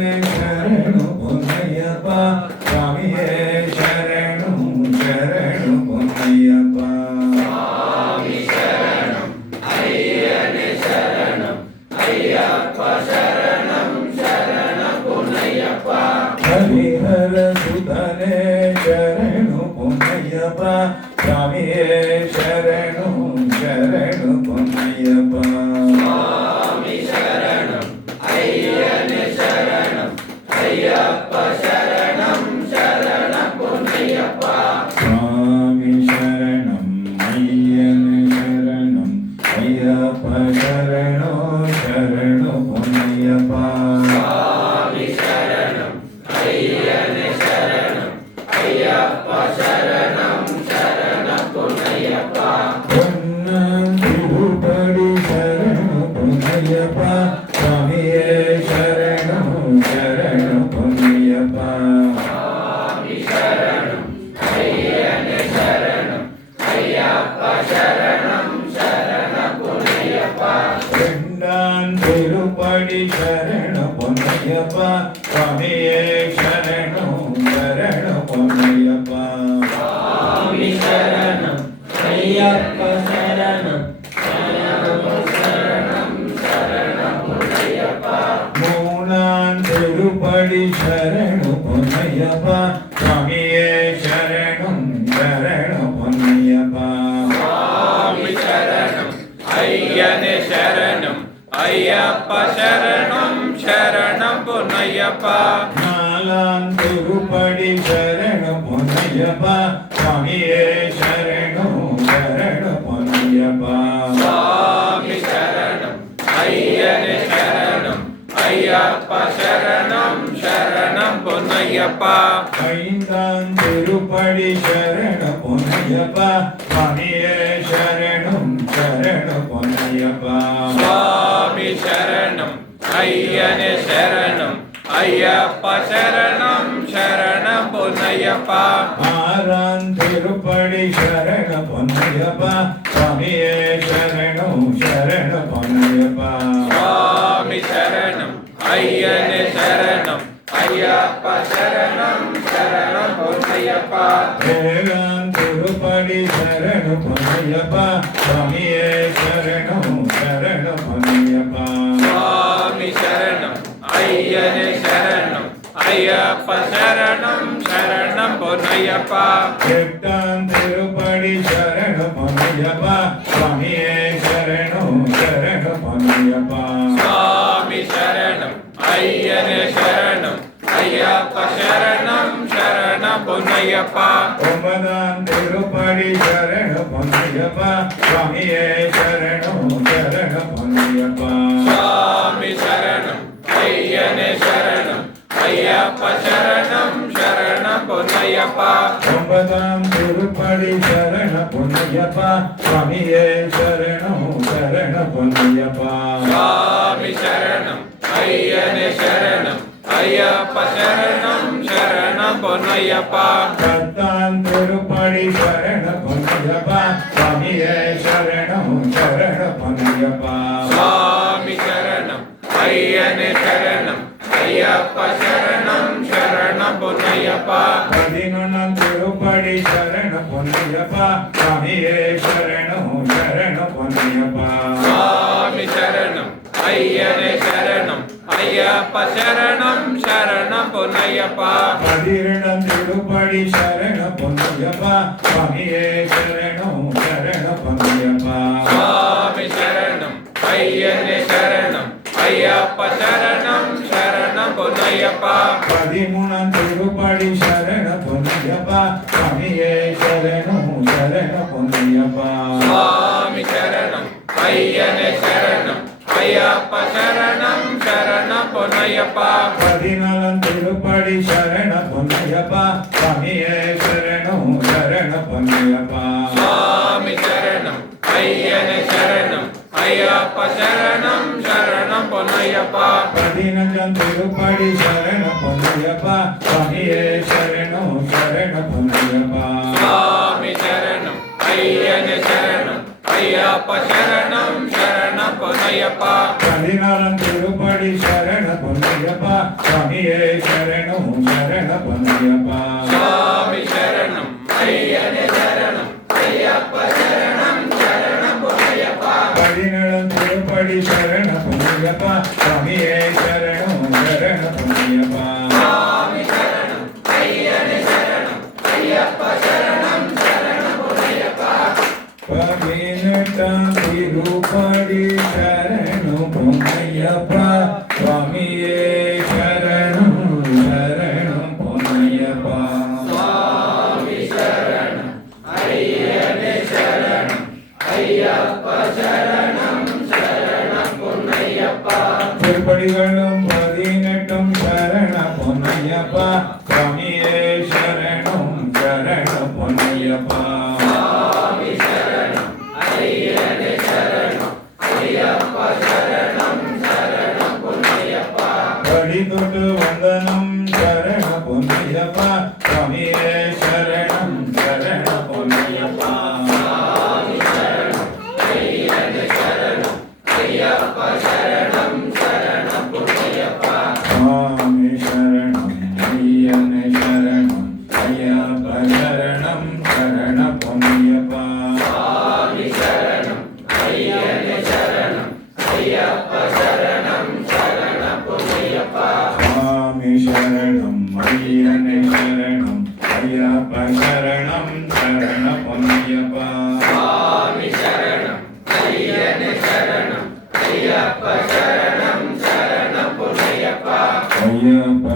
ஐயனே சரணு பொன்னையப்பா சுவாமியே சரணு சரணு பொன்னையப்பா சுவாமி சரணம் ஐயனே சரணம் ஐயப்பா சரணம் சரணம் பொன்னையப்பா ஹரிஹர சுதனே சரணு பொன்னையப்பா சுவாமியே சரணு சரணு பொன்னையப்பா சுவாமி சரணம் ஐயனே சரணம் ஐயப்பா சரணம் சரணம் பொன்னையப்பா சுவாமி சரணம் ஐயனே சரணம் ஐயப்பா சரணோ சரணு பொன்னையப்பா சுவாமி சரணம் ஐயனே சரணம் ஐயப்பா சரணம் சரணம் பொன்னையப்பா பொன்னம் திருப்படி சரணு பொன்னையப்பா சுவாமியே சரணு சரணு பொன்னையப்பா சுவாமி சரணம் ஐயனே சரணம் ஐயப்பா சரணம் சரணம் பொன்னையப்பா ரெண்டான் திருப்படி சரணு பொன்னையப்பா சுவாமியே சரணு சரணு பொன்னையப்பா சுவாமி சரணம் ஐயப்பா சரணம் சரணம் சரணம் சரணம் பொன்னையப்பா மூணான் திருப்படி சரணு பொன்னையப்பா சுவாமியே சரணு சரணு பொன்னையப்பா சுவாமி சரணம் ஐயனே சரணம் ஐயப்பா சரணம் சரணம் பொன்னையப்பா நாலாம் திருப்படி சரணு பொன்னையப்பா சுவாமியே சரணு சரணு பொன்னையப்பா சுவாமி சரணம் ஐயனே சரணம் ஐயப்பா சரணம் சரணம் பொன்னையப்பா ஐந்தாம் திருப்படி சரணு பொன்னையப்பா சுவாமியே சரணு சரணு பொன்னையப்பா சுவாமி சரணம் ஐயனே சரணம் ஐயப்பா சரணம் சரணம் பொன்னையப்பா ஆறாம் திருப்படி சரணு பொன்னையப்பா சுவாமியே சரணு சரணு பொன்னையப்பா சுவாமி சரணம் ஐயனே சரணம் ஐயப்பா சரணம் சரணம் பொன்னையப்பா ஏழாம் திருப்படி சரணு பொன்னையப்பா சுவாமியே சரணு சரணு பொன்னையப்பா சுவாமி சரணம் ஐயனே சரணம் ஐயப்பா சரணம் சரணம் பொன்னையப்பா எட்டாம் திருப்படி சரணு பொன்னையப்பா சுவாமியே சரணு சரணு பொன்னையப்பா சுவாமி சரணம் ஐயனே சரணம் ஐயப்பா சரணம் சரணம் பொன்னையப்பா ஒன்பதாம் திருப்படி சரணு பொன்னையப்பா சுவாமியே சரணு சரணு பொன்னையப்பா சுவாமி சரணம் ஐயனே சரணம் ஐயப்பா சரணம் சரணம் பொன்னையப்பா ஒன்பதாம் திருப்படி சரணு பொன்னையப்பா சுவாமியே சரணு சரணு பொன்னையப்பா சுவாமி சரணம் ஐயனே சரணம் ஐயப்பா சரணம் சரணம் பொன்னையப்பா பத்தாம் திருப்படி சரணு பொன்னையப்பா சுவாமியே சரணு சரணு பொன்னையப்பா சுவாமி சரணம் ஐயனே சரணம் ஐயப்பா சரணம் சரணம் பொன்னையப்பா பதினொன்னாம் திருப்படி சரணு பொன்னையப்பா சுவாமியே சரணு சரணு பொன்னையப்பா சுவாமி சரணம் ஐயனே சரணம் ஐயப்பா சரணம் சரணம் பொன்னையப்பா பதினெண்டாம் திருப்படி சரணு பொன்னையப்பா சுவாமியே சரணு சரணு பொன்னையப்பா சுவாமி சரணம் ஐயனே சரணம் ஐயப்பா சரணம் சரணம் பொன்னையப்பா பதிமூணாம் திருப்படி சரணு பொன்னையப்பா சுவாமியே சரணு சரணு பொன்னையப்பா சுவாமி சரணம் ஐயனே சரணம் ஐயப்பா சரணம் சரணம் பொன்னையப்பா பதினாலாம் திருப்படி சரணு பொன்னையப்பா சுவாமியே சரணு சரணு பொன்னையப்பா சுவாமி சரணம் ஐயனே சரணம் ஐயப்பா சரணம் சரணம் பொன்னையப்பா பதினஞ்சாம் திருப்படி சரணு பொன்னையப்பா சுவாமியே சரணு சரணு பொன்னையப்பா சுவாமி சரணம் ஐயனே சரணம் ஐயப்ப சரணம் சரணம் பொன்னையப்பா பதினாலாம் திருப்படி சரண பொன்னையப்பா சுவாமியே சரணம் சரண பொன்னையப்பா சுவாமி சரணம் ஐயனே சரணம் ஐயப்ப சரணம் சரணம் பொன்னையப்பா பதினேழாம் திருப்படி சரண பொன்னையப்பா சுவாமியே சரணம் சரண பொன்னையப்பா சுவாமி சரணம் ஐயனே சரணம் ஐயப்ப சரணம் சரணம் பொன்னையப்பா பதினெட்டாம் திருப்படி சரணம் பொன்னையப்பா சுவாமியே சரணம் சரணம் பொன்னையப்பா சுவாமி சரணம் ஐயனே சரணம் ஐயப்ப சரணம் சரணம் பொன்னையப்பா திருப்படிகளும் பதினெட்டும் சரண பொன்னையப்பா சுவாமியே சரணம் சரண பொன்னையப்பா சுவாமி சரணம் ஐயனே சரணம் ஐயப்ப சரணம் சரணம் பொன்னையப்பா படி தொட்டு வந்தனம் சரண பொன்னையப்பா சுவாமியே சரணம் சரண பொன்னையப்பா சுவாமி சரணம் ஐயனே சரணம் ஐயப்ப சரணம் சரணம் பொன்னையப்பா சுவாமி சரணம் ஐயனே சரணம் ஐயப்ப சரணம் சரண பொன்னையப்பா சுவாமி சரணம் ஐயனே சரணம் ஐயப்ப சரணம் சரணம் பொன்னையப்பா சுவாமி சரணம் ஐயனே சரணம் ஐயப்ப சரணம் சரண பொன்னையப்பா சுவாமி சரணம் ஐயனே சரணம் ஐயப்ப சரணம் சரணம் பொன்னையப்பா ஐயப்ப